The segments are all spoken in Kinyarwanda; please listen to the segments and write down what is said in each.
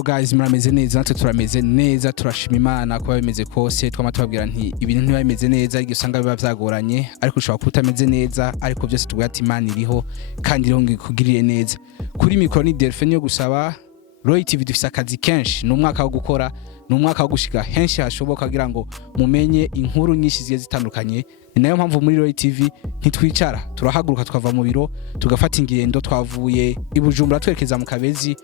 Hello guys, murameze neza natwe turameze neza turashima Imana kuba bimeze kose twama tubabwira nti ibintu ntibimeze neza ariko usanga biba vyagoranye ariko ushobora kutameze neza ariko byose tubwira ati Imana iriho kandi ironge kugirire neza. Kuri micro ni Delphine yo gusaba Roy TV dufise akazi kenshi n'umwaka wo gukora n'umwaka wo gushika henshi hashoboka kugira ngo mumenye inkuru nyinshi ziye zitandukanye. Ni nayo mpamvu muri Roy TV ntitwicara turahaguruka tukava mu biro tugafata ingendo twavuye ibujumbura twerekeza mu Kabezi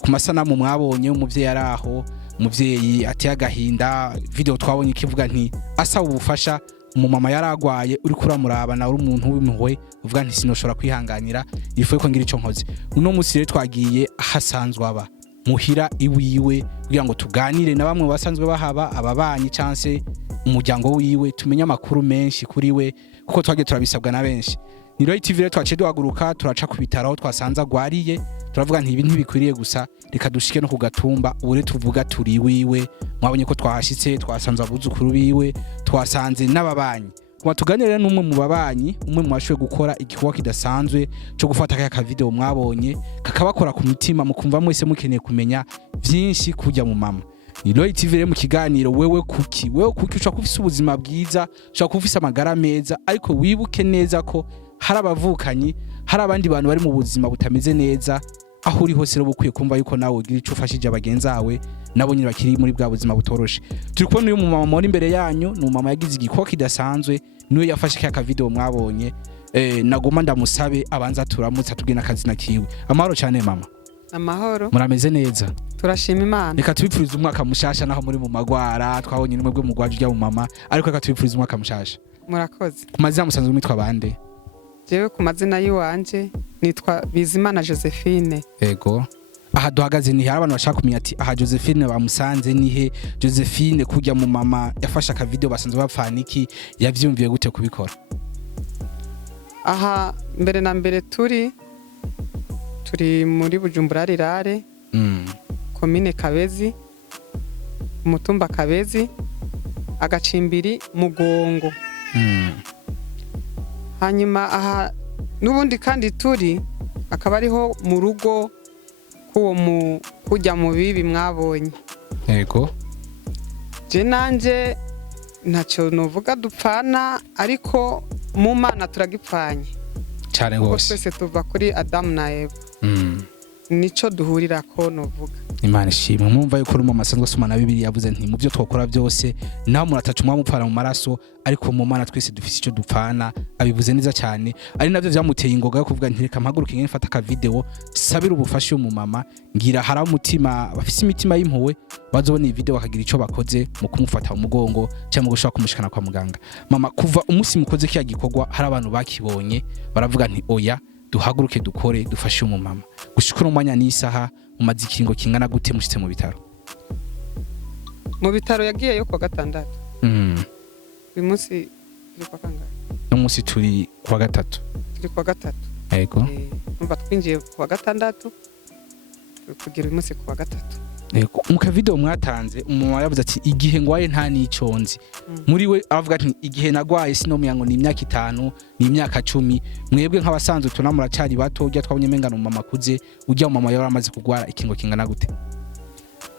ku masanamu mwabonye umuvyeyi araho umuvyeyi ati agahinda video twabonye ikivuga nti asaba ubufasha umumama yaragwaye uri kuramuraba na uri umuntu w'impuhwe uvuga nti sinoshora kwihanganira ifuye ko ngira ico nkoze. Uno musi rero twagiye ahasanzwe aba muhira iwiwe kugira ngo tuganire na bamwe basanzwe bahaba ababanyi chance umuryango wiwe tumenye amakuru menshi kuri we kuko twagiye turabisabwa na benshi. Ni Roy TV rero twaciye duhaguruka turaca ku bitaro twasanze agwariye turavuga nti ibi ntibikwiriye gusa reka dushike no kugatumba ubure tuvuga turi wiwe mwabonye ko twahashitse twasanze abuzukuru biwe twasanze n'ababanyi kuma tuganire n'umwe mu babanyi umwe mu bashoye gukora igikorwa kidasanzwe cyo gufata aka video mwabonye kakabakora ku mutima mukumva mwese mukeneye kumenya byinshi kujya mu mama. Ni Roy TV rero mu kiganiro wewe kuki ushaka kufisa ubuzima bwiza ushaka kufisa amagara meza ariko wibuke neza ko hari abavukanyi hari abandi bantu bari mu buzima butameze neza aho uri hose rero bukwiye kumva yuko nawe ugira ico ufashije abagenzawe nabo nyine bakiri muri bwa buzima butoroshe. Turi kubona uyu mumama muri imbere yanyu ni umumama yagize igikoko kidasanzwe niwe yafashe aka video mwabonye nagoma ndamusabe abanza turamutsa tugena akazina kiwe. Amahoro cyane mama. Amahoro. Murameze neza? Turashima Imana. Reka tubipfuriza umwaka mushasha naho muri mu magwara twabonye nimwe bwe mugwaje ujya mu mama ariko reka tubipfuriza umwaka mushasha. Murakoze. Kumazina musanzwe mitwa bande? Jewe ku mazina yiwanje nitwa Bizimana Josephine. Yego. Aha duhagaze ni hari abantu bashaka kumenya ati aha Josephine bamusanze nihe Josephine kujya mu mama yafasha aka video basanzwe bapfaniki yavyumviye gute kubikora? Aha mbere na mbere turi muri Bujumbura rirare komine Kabezi umutumba Kabezi agacimbiri Mugongo. Hanyuma aha nubundi kandi turi akaba ariho mu rugo kuwo mu kujya mu bibi mwabonye. Yego. Je nanje ntacyo novuga dupfana ariko mu Mana turagipfanye cyane gose. Twese tuva kuri Adam na Eva. Nico duhurira ko novuga. Imana ishimwe mwumva yuko uri mu masanzwe asoma na Bibiliya yavuze nti mu byo twokora byose naho muratacu mwamupfana mu maraso ariko mu Mana twese dufise icyo dupfana abivuze neza cyane ari navyo byamuteye ingoga yo kuvuga nti reka mpaguruke ngene mfata aka video sabira ubufasha mu mama ngira hari umutima bafise imitima y'impuwe bazobona iyi video bakagira ico bakoze mu kumufata mu mugongo cyangwa gushaka kumushikana kwa muganga. Mama kuva umunsi mukoze kiya gikorwa hari abantu bakibonye baravuga nti oya duhaguruke dukore dufashe mu mama gushikura umwanya n'isaha umaze ikiringo kingana gute mushitse mu bitaro? Mu bitaro yagiye yo kwa gatandatu. Uyu munsi turi kwa kangahe? No munsi turi kwa gatatu. Turi kwa gatatu. Yego. Umva twinjiye kwa gatandatu kugira uyu munsi kwa gatatu. Yego. Mu ka video mwatanze umumama yavuze ati igihe ngwaye nta niconzi. Muri we avuga ati igihe nagwaye sinomya ngo ni imyaka15 ni imyaka10 mwebwe nk'abasanzwe tunamura cyari bato ujya twabonye mengana mu mama kuze ujya mu mama yari amaze kugwara ikingo kingana gute?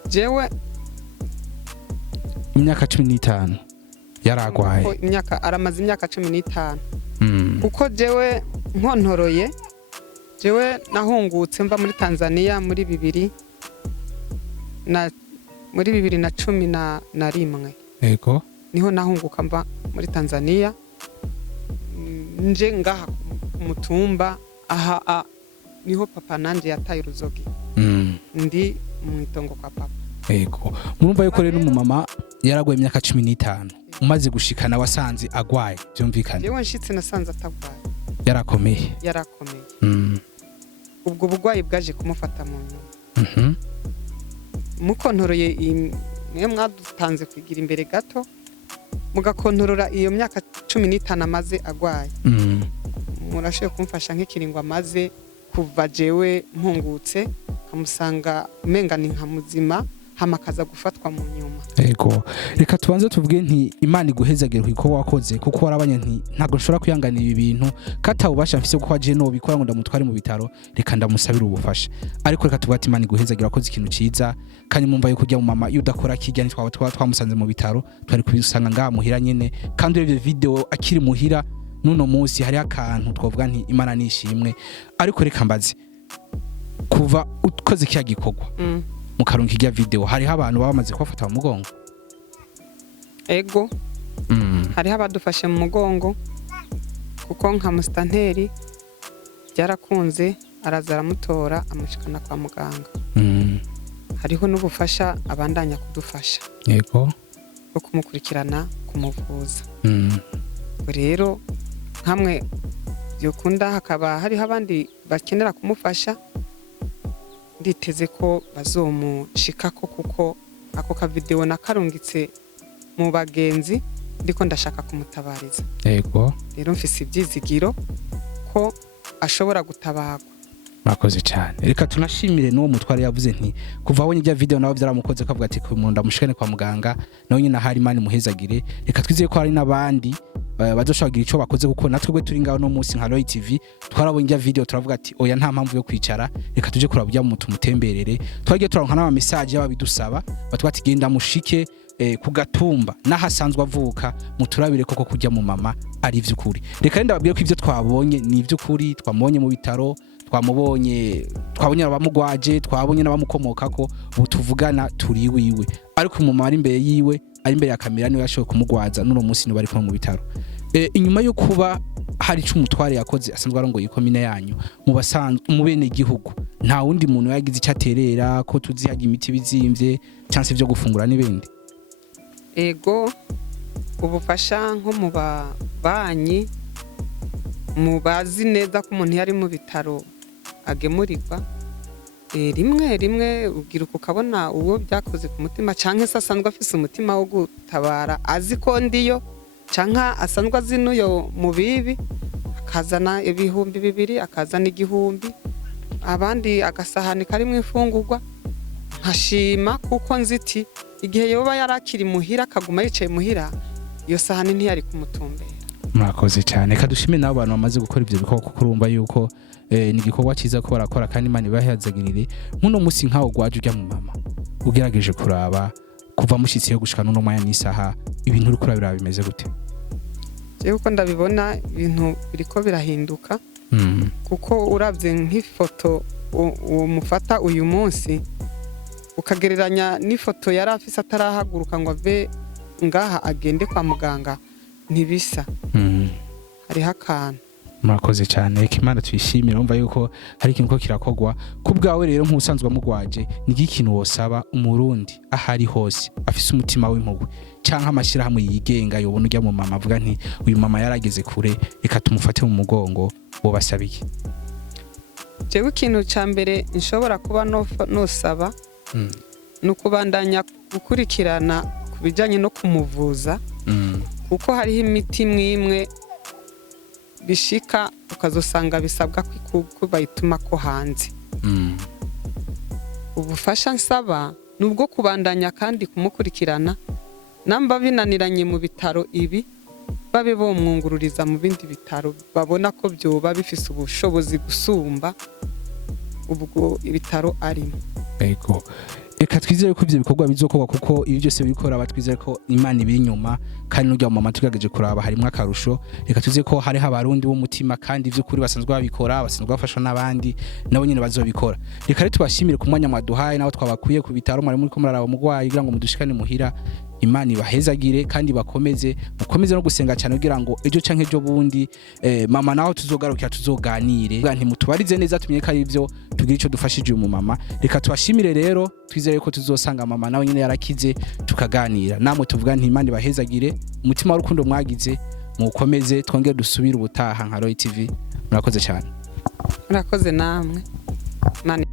Jewe imyaka 15 yaragwaye. Imyaka aramaze imyaka 15. Kuko jewe nkontoroye jewe nahungutse mva muri Tanzania muri 2011. Yego. Niho nahunguka mva muri Tanzania nje ngaha umutumba aha niho papa nanje yataye uruzogi. Ndi mu itongo kwa papa. Yego. Murumva yuko rero umumama yaragwaye imyaka 15 umaze gushikana wasanze agwaye byumvikana. Yewe nshitse nasanze atagwaye. Yarakomeye. Ubwo bugwayi bwaje kumufata mu nyuma. Mukontoroye mwe mwadutanze kwigira imbere gato mugakontorora iyo myaka 15 amaze agwaye. Murashoye kumfasha nk'ikiringo amaze kuva jewe mpungutse kamusanga umenga ni nka muzima hama akaza gufatwa mu nyuma. Yego, reka tubanze tuvuge nti Imana iguhezagire kuko wakoze, kuko warabanye nti ntago nshobora kwihanganira ibi bintu katawubasha mfise kuko aje no bikora ngo ndamutware mu bitaro, reka ndamusabira ubufasha. Ariko reka tuvuge ati Imana iguhezagire wakoze ikintu ciza, kandi mumva yuko ujya mu mama yudakora kijya nitwa twamusanze mu bitaro, twari kubisanga ngaha muhira nyene, kandi urebye video akiri muhira nuno munsi hari akantu twavuga nti Imana nishimwe. Ariko reka mbaze kuva ukoze kiya gikogwa mukarunka ijya video, hariho abantu bamaze kubafata mu mugongo? Ego, hariho abadufashe mu mugongo kuko nka mustanteri byarakunze araza aramutora amushikana kwa muganga. Hariho n'ubufasha abandanya kudufasha, yego, bwo kumukurikirana kumuvuza. Rero hamwe byokunda hakaba hariho abandi bakenera kumufasha, nditeze ko bazomushikako kuko ako ka video nakarungitse mu bagenzi ndiko ndashaka kumutabariza. Yego, rero mfise ibyizigiro ko ashobora gutabarwa. Mwakoze cyane. Reka tunashimire n'uwo mutware yavuze nti kuva abonye ijya video nawe byaramukoze kavuga ati kumunda mushikane kwa muganga nawe nyine hari Imana muhezagire. Reka twizeye ko hari n'abandi bazoshagira ico bakoze kuko natwe turi ngaho no munsi nka Roy TV twarabonye ijya video turavuga ati oya nta mpamvu yo kwicara, reka tuje kurabya mu tumutemberere. Twagiye turanka n'ama message y'ababidusaba batwa ati genda mushike ku Gatumba nahasanzwe avuka muturabire koko kujya mu mama ari ivy'ukuri. Reka ndababwiye ko ivyo twabonye ni ivy'ukuri, twamubonye mu bitaro, twabonye abamugwaje, twabonye n'abamukomokako, ubu tuvugana turi wiwe. Ariko mu mari imbere yiwe ari imbere ya kamera niwe yashoboye kumugwaza n'uno munsi ni bari mu bitaro. Inyuma yo kuba hari ico umutware yakoze asanzwe arongoye ikomine yanyu mu basanzwe mu bene gihugu, nta wundi muntu yagize icyaterera ko tuzihaga imiti bizimvye chance byo gufungura n'ibindi? Ego, ubufasha nko mu babanyi mubazi neza ko umuntu yari mu bitaro agemurirwa, rimwe ugira ukabona uwo byakoze ku mutima canke se asanzwe afise umutima wo gutabara azi ko ndiyo canke asanzwe azi n'uyo mu bibi, akazana ibihumbi 2 akazana igihumbi, abandi agasahani karimwe ifungurwa, nkashima kuko nziti igihe yoba yarakiri muhira akaguma yicaye muhira iyo sahani ntiyari kumutumbera. Mwakoze cyane. Kadushime nabo bantu bamaze gukora ivyo bikoko kurumba yuko ni gikorwa cyiza ko barakora kandi Imana ibahezagirire. Nkuno musi nkawo gwaje ujya mu mama ugerageje kuraba kuva mushitsi yo gushika no mwanya n'isaha ibintu uri kurabira bimeze gute? Je uko ndabibona ibintu biriko birahinduka kuko uravye nk'ifoto uwo mufata uyu munsi ukagereranya n'ifoto yari afise atarahaguruka ngo ave ngaha agende kwa muganga ntibisa. Hariho akantu. Mwakoze cyane. Imana twishimira umva yuko hari ikintu ko kirakogwa kubwawe. Rero nk'usanzwe mugwaje ni ikintu wosaba umurundi ahari hose afise umutima w'impuhwe canka amashira hamwe yigenga yobona ujya mu mama avuga nti uyu mama yarageze kure reka tumufate mu mugongo, bo basabiki? Jewe ikintu ca mbere nshobora kuba nosaba nukubandanya gukurikirana kubijanye no kumuvuza kuko hariho imiti mwimwe bishika ukazosanga bisabwa ko bayituma ko hanze. Ubufasha nsaba nubwo kubandanya kandi kumukurikirana namba binaniranye mu bitaro ibi babe bomwungururiza mu bindi bitaro babona ko byoba bifise ubushobozi gusumba ubwo ibitaro arimo. Ego, reka twizere ko ivyo bikorwa bizokorwa kuko ibi byose bikora batwizere ko Imana ibiri inyuma kandi n'ujya mu mama tugageje kuraba harimo akarusho. Reka tuze ko hari abarundi b'umutima kandi ivy'ukuri basanzwe babikora, basanzwe bafashwa n'abandi nabo nyine bazobikora. Reka rero tubashimire ku mwanya mwaduhaye naho twabakuye ku bitaro mwari muri ko muraraba umugwayi kugira ngo mudushikane muhira. Imana ibahezagire kandi mukomeze no gusenga cyane kugira ngo ejo canke ejo bundi mama naho tuzogarukira tuzoganire nti mutubarize neza tumenye ko ari ivyo tugira ico dufashije uyu mama. Reka tubashimire rero twizere ko tuzosanga mama nawe nyine yarakize tukaganira. Namwe tuvuga nti Imana ibahezagire, umutima w'urukundo mwagize mukomeze, twongere dusubire ubutaha nka Roy TV. Murakoze cyane. Murakoze namwe. Imana